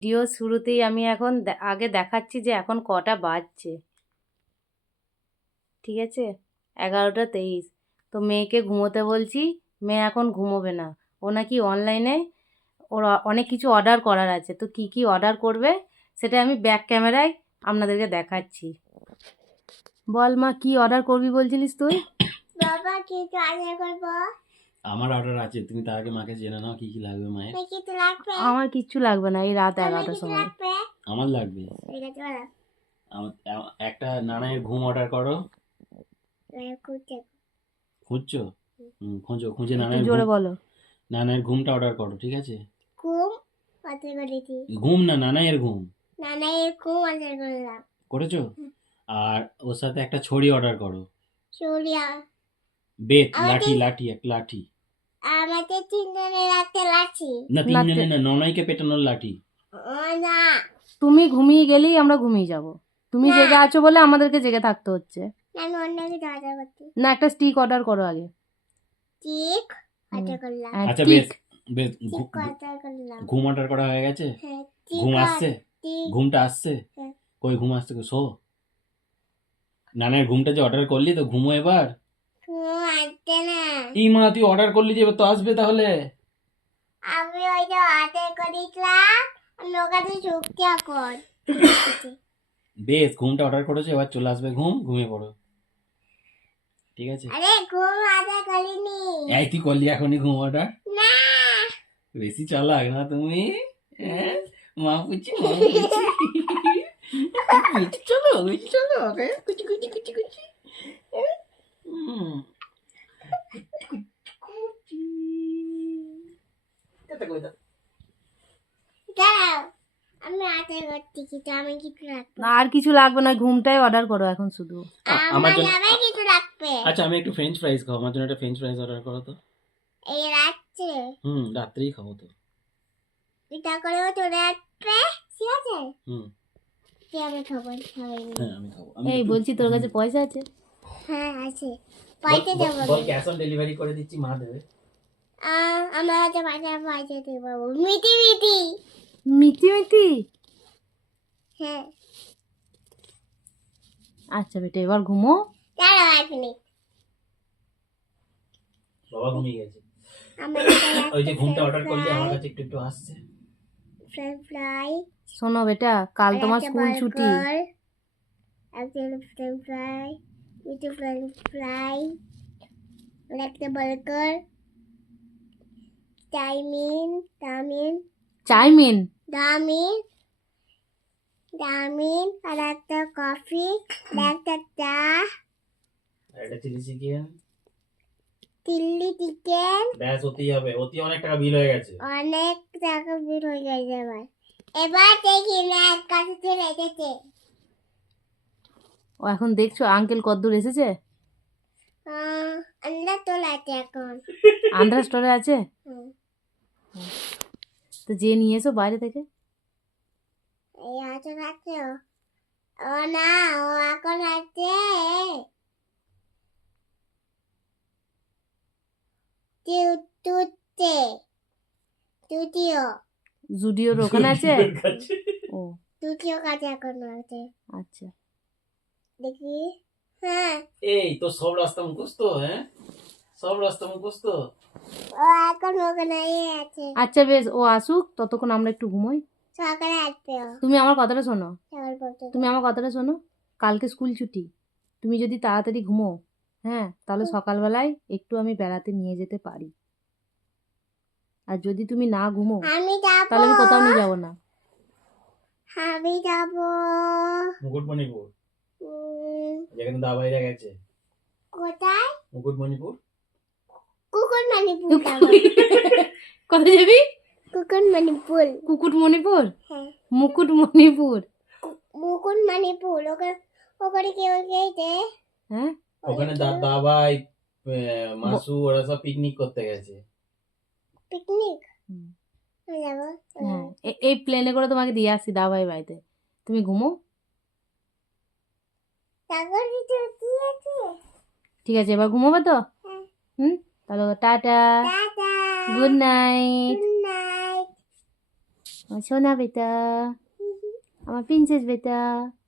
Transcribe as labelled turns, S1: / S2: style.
S1: Video শুরুতেই আমি এখন আগে দেখাচ্ছি যে এখন কটা বাজছে। ঠিক আছে, 11:23। তো মেয়েকে ঘুমোতে বলছি, মেয়ে এখন ঘুমোবে না। ও নাকি অনলাইনে ওর অনেক কিছু অর্ডার করার আছে, তো কি কি অর্ডার করবে সেটা আমি ব্যাক ক্যামেরায় আপনাদেরকে দেখাচ্ছি। বল মা, কি অর্ডার করবি বলছিলিস তুই?
S2: বাবা কি অর্ডার করব?
S3: আমার অর্ডার আছে, তুমি তার আগে মাকে জেনে নাও কি কি লাগবে মায়ের।
S2: কিছু লাগবে?
S1: আমার কিচ্ছু লাগবে না, এই রাত 11টার
S2: কিছু
S1: সময়।
S2: লাগবে?
S3: আমার লাগবে।
S2: ঠিক আছে বলো।
S3: একটা নানায়ের ঘুম অর্ডার করো। খুঁজছো? খোঁজো, খুঁজে
S1: একটু
S3: নানায়ের
S1: জোরে
S3: ঘুম,
S1: বলো।
S3: নানায়ের ঘুমটা অর্ডার করো, ঠিক আছে?
S2: ঘুম অর্ডার করেছি।
S3: ঘুম না, নানায়ের ঘুম
S2: নানাইয়ের ঘুম অর্ডার করলাম।
S3: করেছো? আর ওর সাথে একটা ছড়ি অর্ডার করো।
S2: সূর্যা
S3: বেত, লাঠি, লাঠি, এক লাঠি।
S2: আমাদের তিনজনের রাতে লাঠি।
S3: না তিনজনে না, ননয়কে পেটানোর লাঠি।
S2: না
S1: তুমি ঘুমিয়ে গেলেই আমরা ঘুমিয়ে যাব। তুমি
S2: না।
S1: জেগে আছো বলে আমাদেরকে জেগে থাকতে হচ্ছে।
S2: আমি অন্য কিছু অর্ডার করছি।
S1: না, একটা স্টিক অর্ডার করো আগে।
S2: ঠিক অর্ডার করলাম।
S3: আচ্ছা
S1: ঠিক।
S3: বেশ বেশ,
S2: ঠিক অর্ডার করলাম।
S3: ঘুম অর্ডার করা হয়ে গেছে?
S2: হ্যাঁ,
S3: ঘুম আসছে? ঘুমটা আসছে?
S2: হ্যাঁ।
S3: কই ঘুম আসছে? শো, নানার ঘুমটা যে অর্ডার করলি, তো ঘুমো এবার।
S2: ঘুম আসছে না।
S3: এই মা, তুই অর্ডার করলি যে, এবার তো আসবে তাহলে।
S2: আমি ওই যে অর্ডার করেছিলাম, আমি ওখানে ঢুকছি এখন।
S3: বেশ, ঘুমটা অর্ডার করেছো, এবার চলে আসবে ঘুম, ঘুমিয়ে পড়ো, ঠিক আছে?
S2: আরে ঘুম অর্ডার করিনি।
S3: এই তুই করলি এখনই ঘুম অর্ডার?
S2: না
S3: বেশি চালাক না তুমি? হ্যাঁ, মা পুচি, মা পুচি। বেশি চলো, বেশি চলো, কুচি কুচি কুচি কুচি।
S2: দাঁড়াও, আমি অর্ডার করছি কিছু, আমি কিছু রাখবো।
S1: না, আর কিছু লাগবে না, ঘুমটাই অর্ডার করো এখন শুধু।
S2: আমার আবার কিছু রাখবে।
S3: আচ্ছা, আমি একটু ফ্রেঞ্চ ফ্রাইজ খাবো, আমার জন্য একটা ফ্রেঞ্চ ফ্রাইজ অর্ডার করো তো।
S2: এই রাত্রে
S3: রাত্রেই খাবো তো।
S2: এটা করেও চলে আসবে, ঠিক আছে?
S3: হুম,
S2: আমি খাবো,
S3: হ্যাঁ আমি খাবো।
S1: এই বলছি, তোর কাছে পয়সা আছে?
S2: হ্যাঁ আছে, পয়সা দেবো।
S3: বল, ক্যাশ অন ডেলিভারি করে দিচ্ছি, মা দেবে।
S2: আমার কাছে পয়সা দেবো। মিটি মিটি।
S1: মিটি মিটি?
S2: হ্যাঁ।
S1: আচ্ছা বেটা, এবার ঘুমো।
S2: দাঁড়াও 1 মিনিট।
S3: বাবা ঘুমিয়ে গেছে।
S2: আমার
S3: ওই যে ঘুমটা অর্ডার করলি, আমার কাছে একটু একটু আসছে।
S2: French fry.
S1: শোনো বেটা, কাল তোমার স্কুল ছুটি।
S2: একটা ফ্রেঞ্চ ফ্রাই, দুটো ফ্রেঞ্চ ফ্রাই, একটা burger, chowmein, chowmein,
S1: chowmein?
S2: Chowmein, chowmein, আর একটা কফি, একটা চা,
S3: আর একটা চিলি চিকেন।
S2: Chilli chicken.
S3: ব্যাস, অতি হবে, অতি অনেক টাকা বিল হয়ে গেছে।
S2: অনেক টাকা বিল হয়ে গেছে আমার। এবার দেখি না এক কাছে চলে এসেছে।
S1: ও এখন দেখছো আঙ্কেল কদ্দূর এসেছে?
S2: আমরা তোলা আছে এখন।
S1: আন্ধ্রা স্টোরে আছে?
S2: হুম।
S1: তো যে নিয়ে এসো বাইরে থেকে।
S2: এই আছে আছে ও না, ও এখন আছে তুতে তুতিও।
S1: জুডিওর ওখানে আছে? ও
S2: তুতিও কাছে এখন আছে।
S1: আচ্ছা।
S2: দেখি। হ্যাঁ,
S3: এই তো সব রাস্তা মুখস্থ, হ্যাঁ সব রাস্তা মুখস্থ।
S2: ও এখন ওখানে আছে।
S1: আচ্ছা বেশ, ও আসুক, ততক্ষণ আমরা একটু ঘুমোই।
S2: সকালে আসবে ও।
S1: তুমি আমার কথাটা শোনো,
S2: সকাল পর্যন্ত।
S1: তুমি আমার কথাটা শোনো। কালকে স্কুল ছুটি, তুমি যদি তাড়াতাড়ি ঘুমো, হ্যাঁ, তাহলে সকালবেলায় একটু আমি বেড়াতে নিয়ে যেতে পারি। আর যদি তুমি না ঘুমো,
S2: আমি যাব,
S1: তাহলে আমি কোথাও নিয়ে যাবো না।
S2: আমি যাব
S3: মুকুটমণিপুর, যেখানে দাবাইরা গেছে।
S2: কোথায়?
S3: মুকুটমণিপুর।
S2: কুকুর মণিপুর যাব।
S1: কোথায় যাবি?
S2: কুকুর মণিপুর।
S1: কুকুটমণিপুর?
S2: হ্যাঁ,
S1: মুকুটমণিপুর?
S2: মুকুট মণিপুর। ওখানে ওখানে কেউ গেছে।
S1: হ্যাঁ,
S3: ওখানে দাবাই, মাসু, ওরা সব পিকনিক করতে গেছে।
S2: পিকনিক যাবো।
S1: হ্যাঁ, এই প্লেনে করে তোমাকে দিয়ে আসছি দাবাই বাড়িতে। তুমি ঘুমো।
S2: তারপর কিছু কি আছে?
S1: ঠিক আছে, এবার ঘুমোবে তো?
S2: হ্যাঁ।
S1: তাহলে tata,
S2: tata,
S1: good night.
S2: Good night.
S1: আমার সোনা বেটা, আমার প্রিন্সেস বেটা।